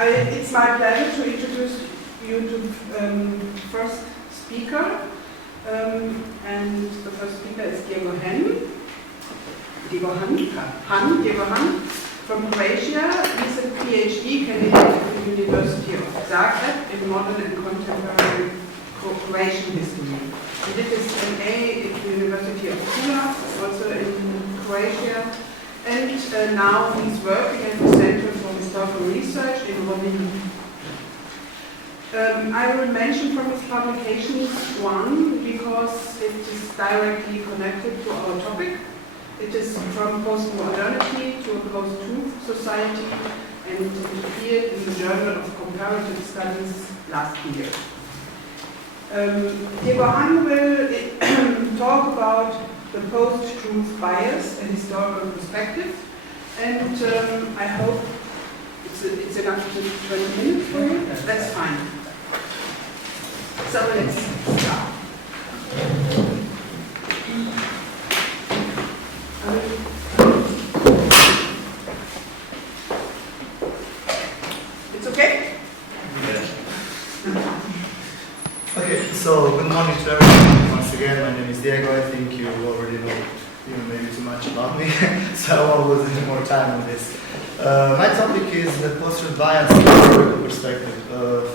It's my pleasure to introduce you to first speaker. And the first speaker is Diego Han from Croatia. He's a PhD candidate at the University of Zagreb in modern and contemporary Croatian history. He did his MA at the University of Pula, also in Croatia. And now he's working at the Center for Historical Research in Romania. I will mention from his publications one because it is directly connected to our topic. It is from postmodernity to a post-truth society, and it appeared in the Journal of Comparative Studies last year. Diego Han will talk about the post-truth bias and historical perspective, and I hope it's enough to 20 minutes for you. That's fine. So let's start. It's okay? Yes. Okay, so good morning to everyone. Once again, my name is Diego. I think you already know maybe too much about me, so I won't lose any more time on this. My topic is the post-truth bias from a historical perspective.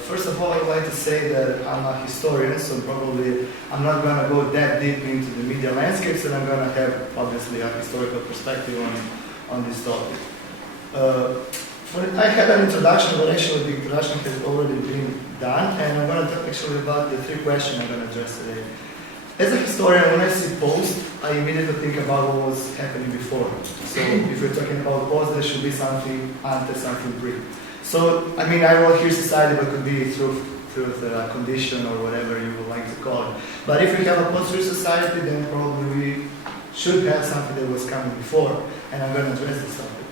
First of all, I would like to say that I'm a historian, so probably I'm not going to go that deep into the media landscapes, and I'm going to have obviously a historical perspective on this topic. I had an introduction, but actually the introduction has already been done, and I'm going to talk actually about the three questions I'm going to address today. As a historian, when I see post, I immediately think about what was happening before. So if we're talking about post, there should be something ante, something pre. So, I mean, I will hear society, but it could be through the condition or whatever you would like to call it. But if we have a post-truth society, then probably we should have something that was coming before, and I'm going to address this topic.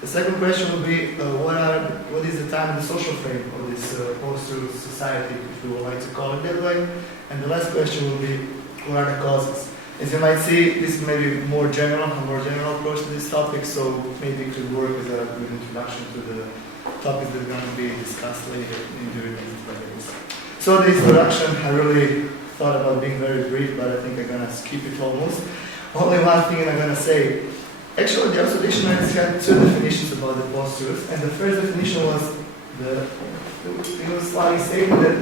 The second question would be, what is the time and the social frame of this post-truth society, if you would like to call it that way? And the last question will be, what are the causes? As you might see, this is maybe a more general approach to this topic, so maybe it could work as a good introduction to the topics that are going to be discussed later during these days. So the introduction, I really thought about being very brief, but I think I'm going to skip it almost. Only one thing I'm going to say. Actually, the Oxford Dictionary had two definitions about the post-truth, and the first definition was it was like stating that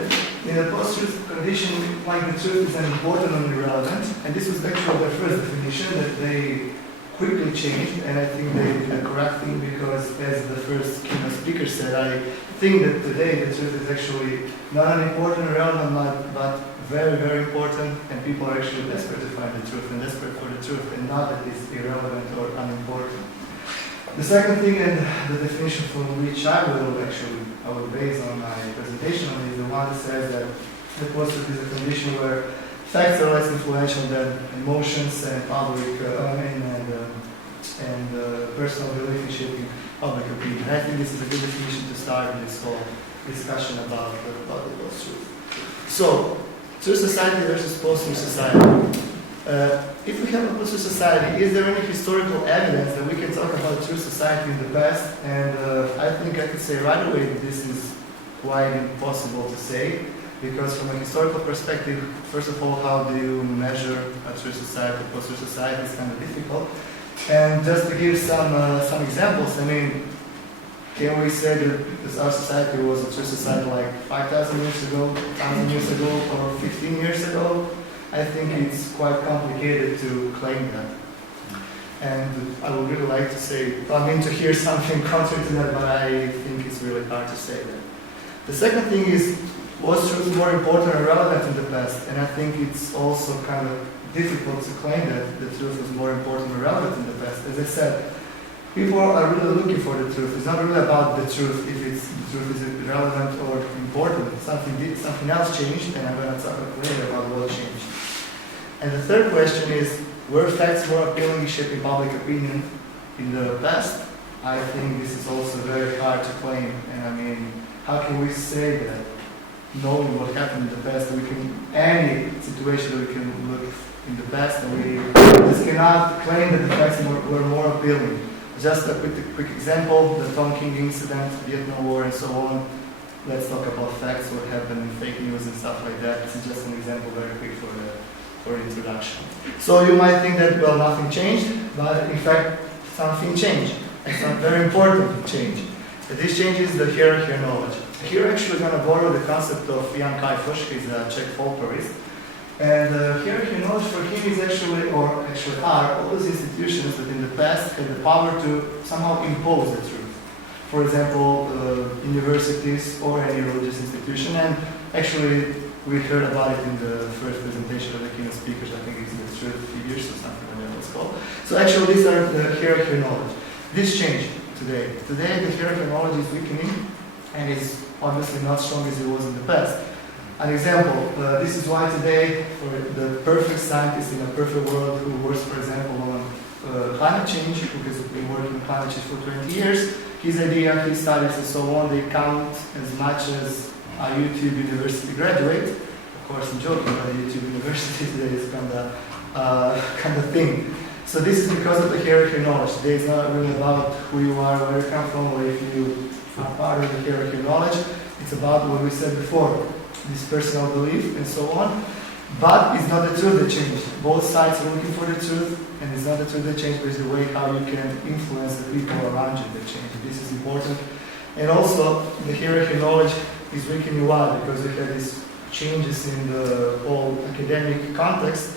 in a post-truth condition, like the truth is unimportant and irrelevant, and this was actually the first definition that they quickly changed, and I think they did a correct thing because, as the first keynote speaker said, I think that today the truth is actually not unimportant or irrelevant, but very, very important, and people are actually desperate to find the truth and desperate for the truth, and not that it's irrelevant or unimportant. The second thing, and the definition from which I will base on my presentation on, is the one that says that the post-truth is a condition where facts are less influential than emotions and public personal belief in shaping public opinion. I think this is a good definition to start this whole discussion about the post-truth. So, truth society versus post-truth society. If we have a post-truth society, is there any historical evidence that we can talk about truth society in the past? And I think I could say right away that this is quite impossible to say, because from a historical perspective, first of all, how do you measure a truth society, post-truth society is kind of difficult. And just to give some examples, I mean, can we say that our society was a truth society like 5,000 years ago, 1,000 years ago, or 15 years ago? I think it's quite complicated to claim that. And I would really like to say, to hear something contrary to that, but I think it's really hard to say that. The second thing is, was truth more important or relevant in the past? And I think it's also kind of difficult to claim that the truth was more important or relevant in the past. As I said, people are really looking for the truth. It's not really about the truth, if the truth is relevant or important. Something else changed, and I'm going to talk later about what changed. And the third question is, were facts more appealing in shaping public opinion in the past? I think this is also very hard to claim. And I mean, how can we say that, knowing what happened in the past, any situation that we can look in the past, and we just cannot claim that the facts were more appealing. Just a quick example, the Tom King incident, Vietnam War and so on. Let's talk about facts, what happened in fake news and stuff like that. This is just an example very quick for introduction. So you might think that, well, nothing changed, but in fact, something changed. And some very important change. This change is the hierarchy of knowledge. Here actually going to borrow the concept of Jan Kajfuš, he's a Czech folklorist. And hierarchy of knowledge for him is actually are all those institutions that in the past had the power to somehow impose the truth. For example, universities or any religious institution. And actually, we heard about it in the first presentation of the keynote speakers. I think it's the truth figures or something like that was called. So actually, these are the hierarchy of knowledge. This changed today. Today, the hierarchy of knowledge is weakening and is obviously not strong as it was in the past. An example, this is why today, for the perfect scientist in a perfect world who works, for example, on climate change, because we've been working on climate change for 20 years, his idea, his studies and so on, they count as much as a YouTube University graduate. Of course, I'm joking, but a YouTube University today is kind of thing. So this is because of the hierarchy of knowledge. Today it's not really about who you are, where you come from, or if you are part of the hierarchy of knowledge. It's about what we said before, this personal belief and so on. But it's not the truth that changed. Both sides are looking for the truth, and it's not the truth that changed, but it's the way how you can influence the people around you that change. This is important. And also, the hierarchy of knowledge is weakening why? Because we had these changes in the whole academic context.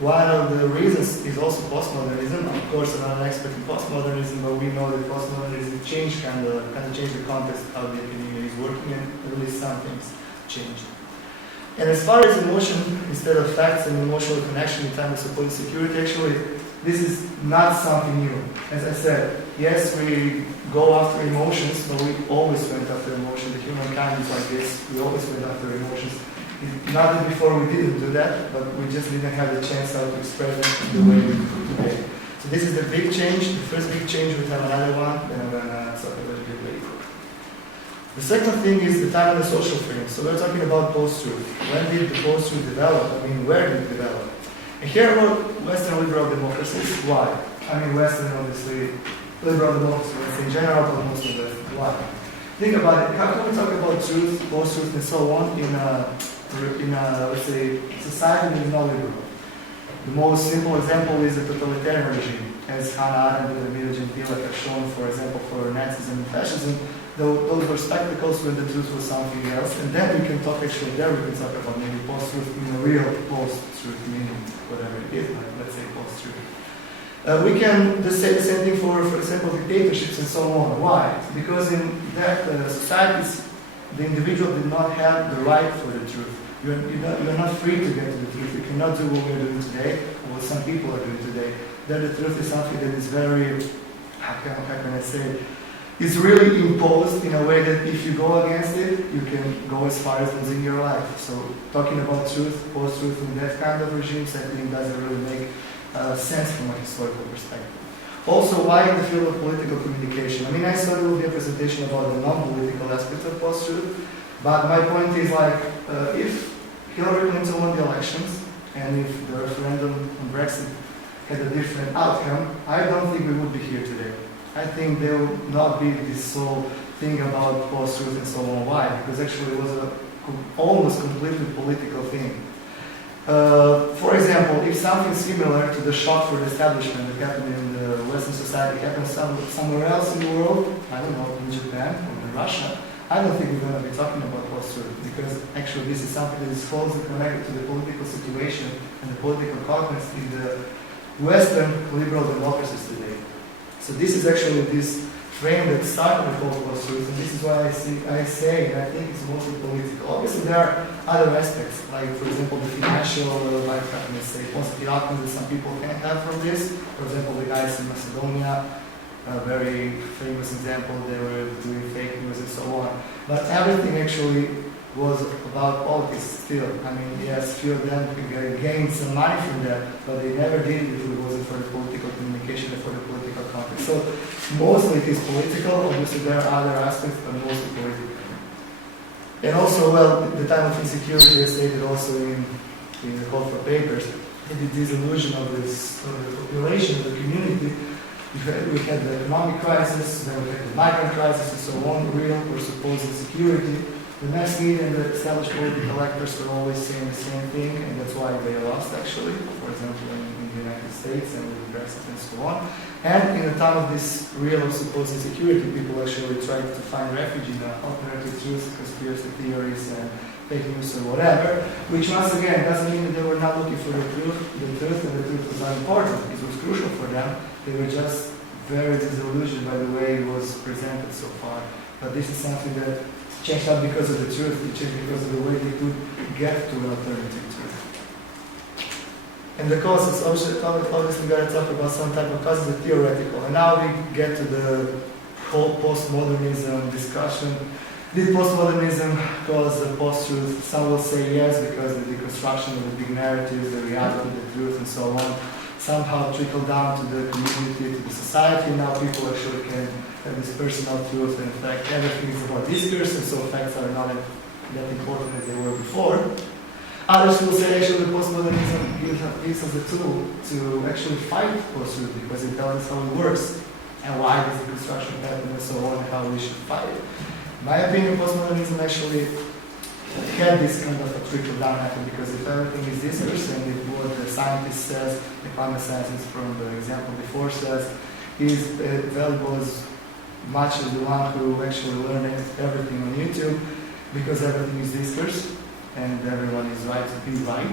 One of the reasons is also postmodernism. Of course, I'm not an expert in postmodernism, but we know that postmodernism kind of changed the context of how the academia is working, and at least some things changed. And as far as emotion, instead of facts and emotional connection in time of support and security, actually, this is not something new. As I said, yes, we go after emotions, but we always went after emotions. The humankind is like this. We always went after emotions. Not that before we didn't do that, but we just didn't have the chance how to express them the way we do today. So this is the big change. The first big change, we have another one, then I'm going to talk a little bit later. The second thing is the time of the social frame. So we're talking about post-truth. When did the post-truth develop? I mean, where did it develop? And here about Western liberal democracies. Why? I mean, Western, obviously, liberal democracy, let's say in general, but most of them. Why? Think about it. How can we talk about truth, post-truth, and so on in a, let's say, society that is not liberal? The most simple example is the totalitarian regime, as Hannah Arendt and Emilio Gentile have shown, for example, for Nazism and fascism. Those were spectacles when the truth was something else, and then we can talk actually there, we can talk about maybe post-truth in a real post-truth meaning, whatever it is, like let's say post-truth. We can just say the same thing for example, dictatorships and so on. Why? Because in that societies, the individual did not have the right for the truth. You're not free to get to the truth. You cannot do what we're doing today, or what some people are doing today. That the truth is something that is very, how can I say, it's really imposed in a way that if you go against it, you can go as far as losing your life. So talking about truth, post-truth in that kind of regimes, I think doesn't really make sense from a historical perspective. Also, why in the field of political communication? I mean, I saw there will be a presentation about the non-political aspects of post-truth, but my point is like, if Hillary Clinton won the elections, and if the referendum on Brexit had a different outcome, I don't think we would be here today. I think there would not be this whole thing about post-truth and so on. Why? Because actually it was a almost completely political thing. For example, if something similar to the shock for the establishment that happened in the Western society happened somewhere else in the world, I don't know, in Japan or in Russia, I don't think we're going to be talking about post-truth, because actually this is something that is closely connected to the political situation and the political context in the Western liberal democracies today. So this is actually this frame that started the whole post-truth, and this is why I say, and I think it's mostly political. Obviously there are other aspects, like for example the financial, like how can I say, positive outcomes that some people can have from this. For example, the guys in Macedonia, a very famous example, they were doing fake news and so on. But everything actually was about politics still. I mean, yes, few of them gained some money from that, but they never did it if it wasn't for the political communication and for the political context. So mostly it is political. Obviously there are other aspects, but mostly political. And also, well, the time of insecurity is stated also in the call for papers, the disillusion of the population, of the community, We had the economic crisis, then we had the migrant crisis, and so on, real or supposed insecurity. The mass media and the established political actors were always saying the same thing, and that's why they lost, actually, for example, in the United States and with Brexit and so on. And in the time of this real or supposed insecurity, people actually tried to find refuge in alternative truths, conspiracy theories, and fake news or whatever, which once again doesn't mean that they were not looking for the truth, and the truth was not important. It was crucial for them. They were just very disillusioned by the way it was presented so far. But this is something that changed not because of the truth, it changed because of the way they could get to an alternative truth. And the causes, obviously we got to talk about some type of causes, the theoretical. And now we get to the whole postmodernism discussion. Did postmodernism cause the post-truth? Some will say yes, because the deconstruction of the big narratives, the reality, the truth, and so on, somehow trickled down to the community, to the society. Now people actually can have this personal truth, and in fact everything is about discourse, and so facts are not that important as they were before. Others will say actually postmodernism gives us a tool to actually fight post-truth, because it tells us how it works, and why does the construction happen, and so on, and how we should fight it. In my opinion, postmodernism actually had this kind of a trickle-down happen, because if everything is discourse, and if what the scientist says, the climate scientist from the example before says, is valuable as much as the one who actually learned everything on YouTube, because everything is discourse, and everyone is right to be right,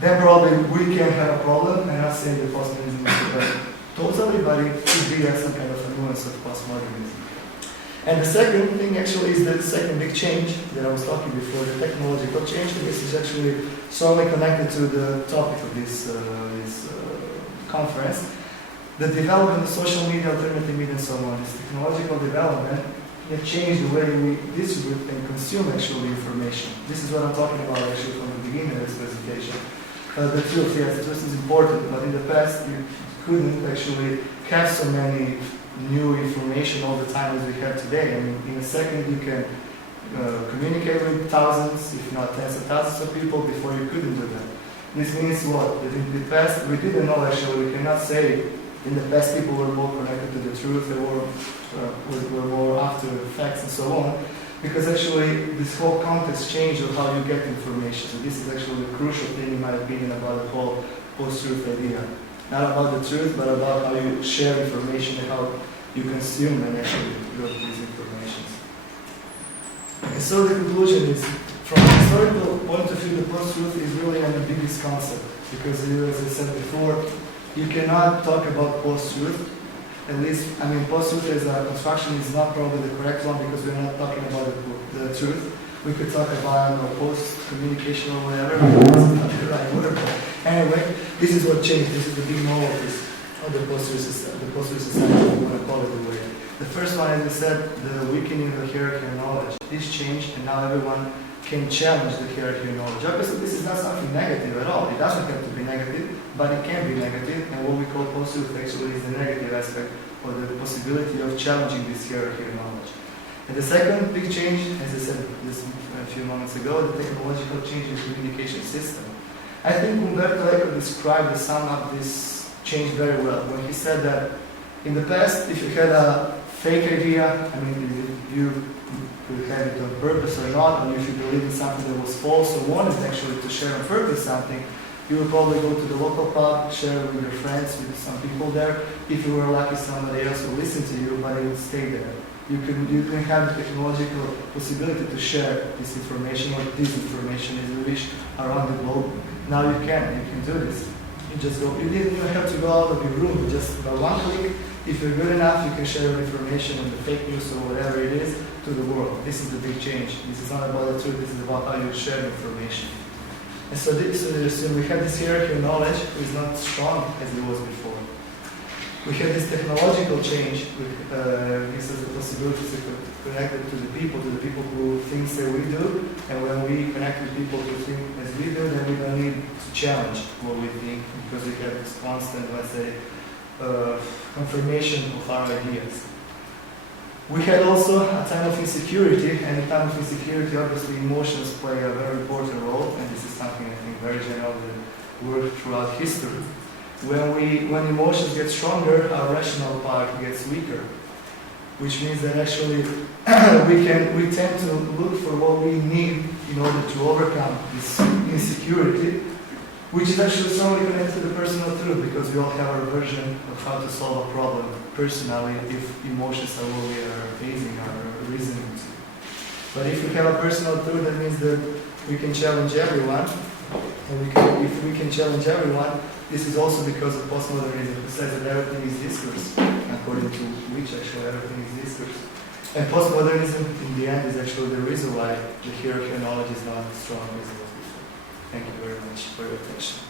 then probably we can have a problem. And I'm saying that postmodernism is better totally, but it could be some kind of a nuance of postmodernism. And the second thing actually is the second big change that I was talking before, the technological change, and this is actually strongly connected to the topic of this conference. The development of social media, alternative media, and so on, this technological development that changed the way we distribute and consume actually information. This is what I'm talking about actually from the beginning of this presentation. The truth, yes, the truth is important, but in the past you couldn't actually have so many new information all the time as we have today. I mean, in a second you can communicate with thousands, if not tens of thousands of people. Before you couldn't do that. This means what? That in the past we didn't know actually, we cannot say in the past people were more connected to the truth, they were more after facts and so on, because actually this whole context changed of how you get information. So this is actually the crucial thing in my opinion about the whole post-truth idea. Not about the truth, but about how you share information and how you consume and actually build these informations. And so the conclusion is, from a historical point of view, the post-truth is really an ambiguous concept, because as I said before, you cannot talk about post-truth. At least, I mean, post-truth as a construction is not probably the correct one, because we're not talking about the truth. We could talk about post-communication or whatever, it's not the right word. Anyway, this is what changed. This is the big novelty of the post-truth society, if you want to call it the way. The first one, as I said, the weakening of the hierarchy of knowledge. This changed, and now everyone can challenge the hierarchy of knowledge. Obviously, this is not something negative at all. It doesn't have to be negative, but it can be negative, and what we call post-truth actually is the negative aspect, or the possibility of challenging this hierarchy of knowledge. And the second big change, as I said this a few moments ago, the technological change in the communication system. I think Umberto Eco described and summed up this change very well when he said that in the past, if you had a fake idea, I mean, if you could have it on purpose or not, or if you believed in something that was false or wanted actually to share on purpose something, you would probably go to the local pub, share it with your friends, with some people there. If you were lucky, somebody else would listen to you, but it would stay there. You can have the technological possibility to share this information or disinformation as you wish around the globe. Now you can do this. You just go, you didn't even have to go out of your room, just by one click, if you're good enough, you can share your information on the fake news or whatever it is to the world. This is the big change. This is not about the truth, this is about how you share information. And so we have this hierarchy of knowledge which is not strong as it was before. We have this technological change which gives us the possibility to connect to the people who think as we do, and when we connect with people who think as we do, then we don't need to challenge what we think, because we have this constant, let's say, confirmation of our ideas. We had also a time of insecurity, and in time of insecurity, obviously, emotions play a very important role, and this is something I think very general that worked throughout history. When emotions get stronger, our rational part gets weaker, which means that actually we tend to look for what we need in order to overcome this insecurity, which is actually strongly connected to the personal truth, because we all have our version of how to solve a problem personally if emotions are what we are facing or reasoning to. But if we have a personal truth, that means that we can challenge everyone. And if we can challenge everyone, this is also because of postmodernism, who says that everything is discourse, according to which actually everything is discourse. And postmodernism, in the end, is actually the reason why the hierarchy of knowledge is not as strong as it was before. Thank you very much for your attention.